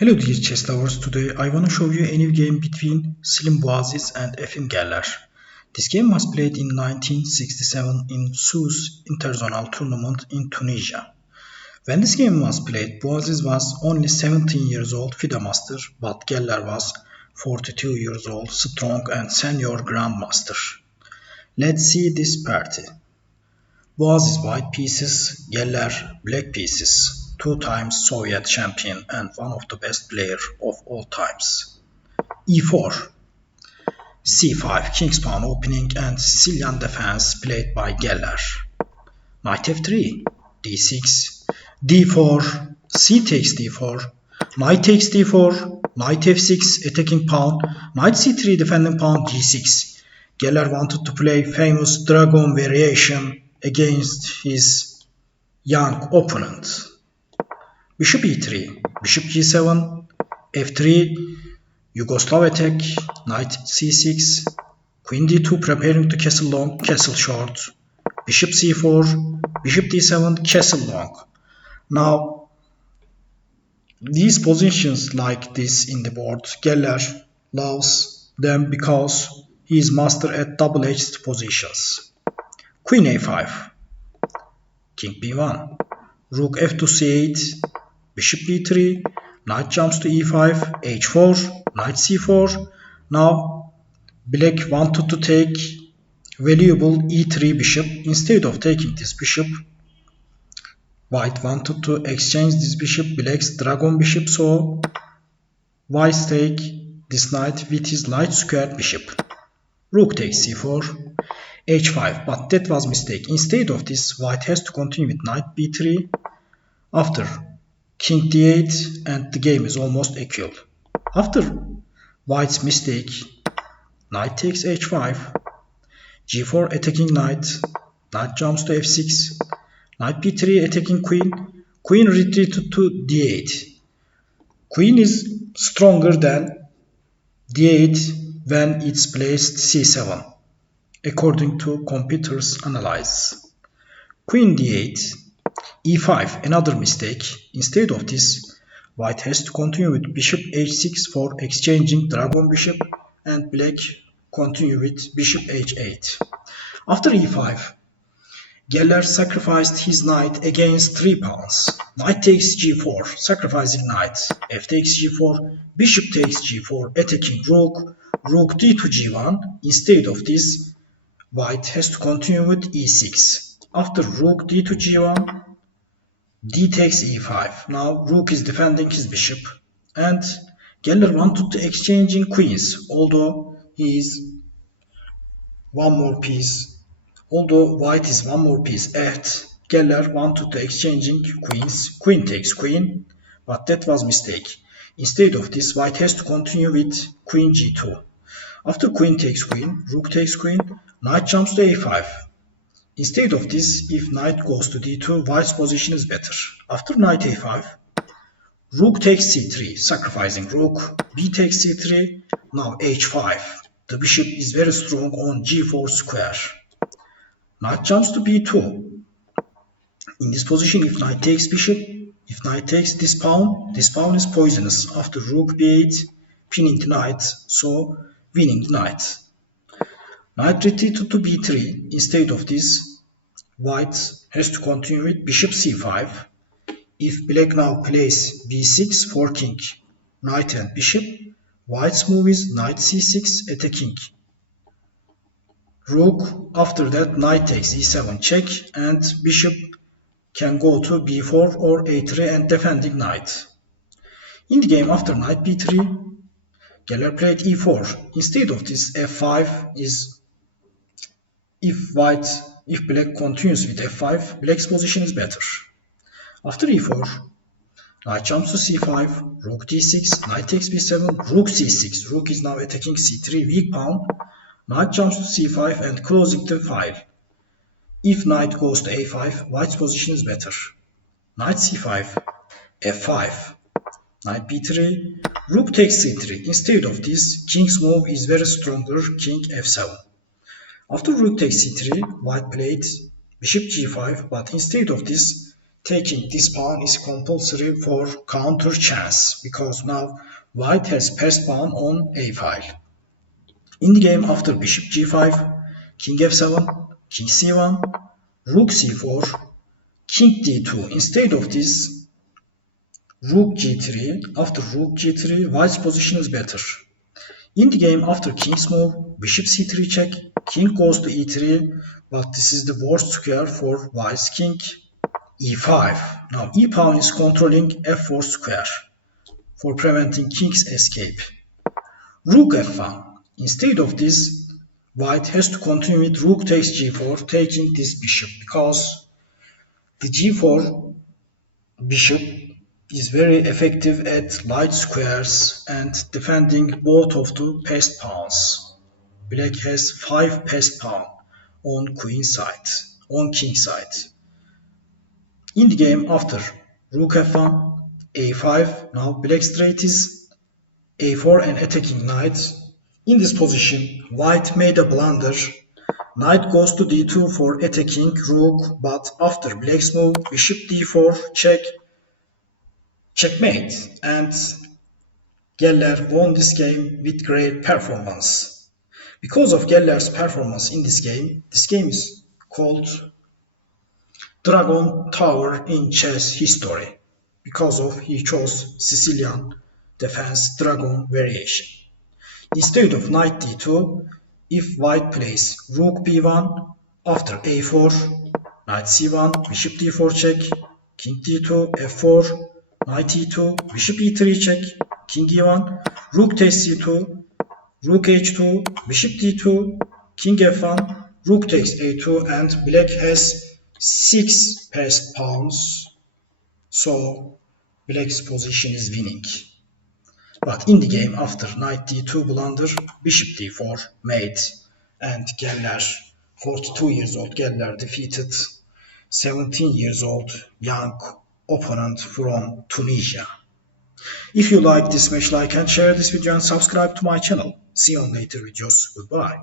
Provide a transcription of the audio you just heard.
Hello dear chess lovers, today I wanna show you a new game between Slim BOUAZIZ and EFIM Geller'S. This game was played in 1967 in SOUSSE INTERZONAL tournament in Tunisia. When this game was played, BOUAZIZ was only 17 years old FIDE master, but Geller'S was 42 years old, strong and senior grandmaster. Let's see this party. BOUAZIZ white pieces, Geller'S black pieces. Two times Soviet champion and one of the best players of all times. E4, C5, King's Pawn opening and Sicilian defense played by Geller'S. Knight F3, D6, D4, C takes D4, Knight takes D4, Knight F6 attacking pawn, Knight C3 defending pawn G6. Geller'S wanted to play famous dragon variation against his young opponent. Bishop e3, bishop g7, f3, Yugoslav attack, knight c6, queen d2 preparing to castle long, castle short, bishop c4, bishop d7, castle long. Now, these positions like this in the board, Geller'S loves them because he is master at double-edged positions. Queen a5, king b1, rook f2 c8, bishop b3, knight jumps to e5, h4, knight c4. Now black wanted to take valuable e3 bishop. Instead of taking this bishop, white wanted to exchange this bishop, black's dragon bishop, so white take this knight with his light squared bishop. Rook takes c4, h5, but that was mistake. Instead of this, white has to continue with knight b3 after king d8 and the game is almost equal. After white's mistake, knight takes h5, g4 attacking knight, knight jumps to f6, knight b3 attacking queen, queen retreated to d8. Queen is stronger than d8 when it's placed c7, according to computer's analysis. Queen d8, e5, another mistake. Instead of this, white has to continue with bishop h6 for exchanging dragon bishop and black continue with bishop h8. After e5, Geller'S sacrificed his knight against 3 pawns. Knight takes g4, sacrificing knight, f takes g4, bishop takes g4, attacking rook, rook d to g1. Instead of this, white has to continue with e6. After rook d to g1, d takes e5. Now rook is defending his bishop and Geller'S wanted to exchanging queens, although he is one more piece. Although white is one more piece ahead, Geller'S wanted to exchanging queens. Queen takes queen, but that was mistake. Instead of this, white has to continue with queen g2. After queen takes queen, rook takes queen, knight jumps to a5. Instead of this, if knight goes to d2, white's position is better. After knight a5, rook takes c3, sacrificing rook, b takes c3, now h5. The bishop is very strong on g4 square. Knight jumps to b2. In this position, if knight takes bishop, if knight takes this pawn is poisonous. After rook b8, pinning the knight, so winning the knight. Knight retreated to b3. Instead of this, white has to continue with bishop c5. If black now plays b6, forking knight and bishop, white's move is knight c6 attacking rook. After that, knight takes e7 check and bishop can go to b4 or a3 and defending knight. In the game after knight b3, Geller'S played e4. Instead of this, f5 is if black continues with f5, black's position is better. After e4, knight jumps to c5, rook d6, knight takes b7, rook c6. Rook is now attacking c3, weak pawn. Knight jumps to c5 and closing the file. If knight goes to a5, white's position is better. Knight c5, f5, knight b3, rook takes c3. Instead of this, king's move is very stronger, king f7. After rook takes c3, white played bishop g5, but instead of this, Taking this pawn is compulsory for counter chance because now white has passed pawn on a file. In the game after bishop g5, king f7, king c1, rook c4, king d2. Instead of this, rook g3. After rook g3, white's position is better. In the game after king's move, bishop c3 check, king goes to e3, but this is the worst square for white's king, e5. Now e pawn is controlling f4 square for preventing king's escape. Rook f1. Instead of this, white has to continue with rook takes g4, taking this bishop because the g4 bishop is very effective at light squares and defending both of the passed pawns. Black has 5 passed pawn on queen side, on king side. In the game after rook f1, a5, now black straight is a4 and attacking knight. In this position, white made a blunder. Knight goes to d2 for attacking rook, but after black's move, bishop d4, check, checkmate, and Geller won this game with great performance. Because of Geller's performance in this game is called Dragon Tower in chess history because of he chose Sicilian defense dragon variation. Instead of knight d2, if white plays rook b1, after a4, knight c1, bishop d4 check, king d2, f4, knight e2, bishop e3 check, king e1, rook takes c2, rook h2, bishop d2, king f1, rook takes a2, and black has 6 passed pawns, so black's position is winning. But in the game after knight d2 blunder, bishop d4 made, and Geller, 42 years old Geller, defeated 17 years old young opponent from Tunisia. If you like this match, like and share this video and subscribe to my channel. See you on later videos. Goodbye.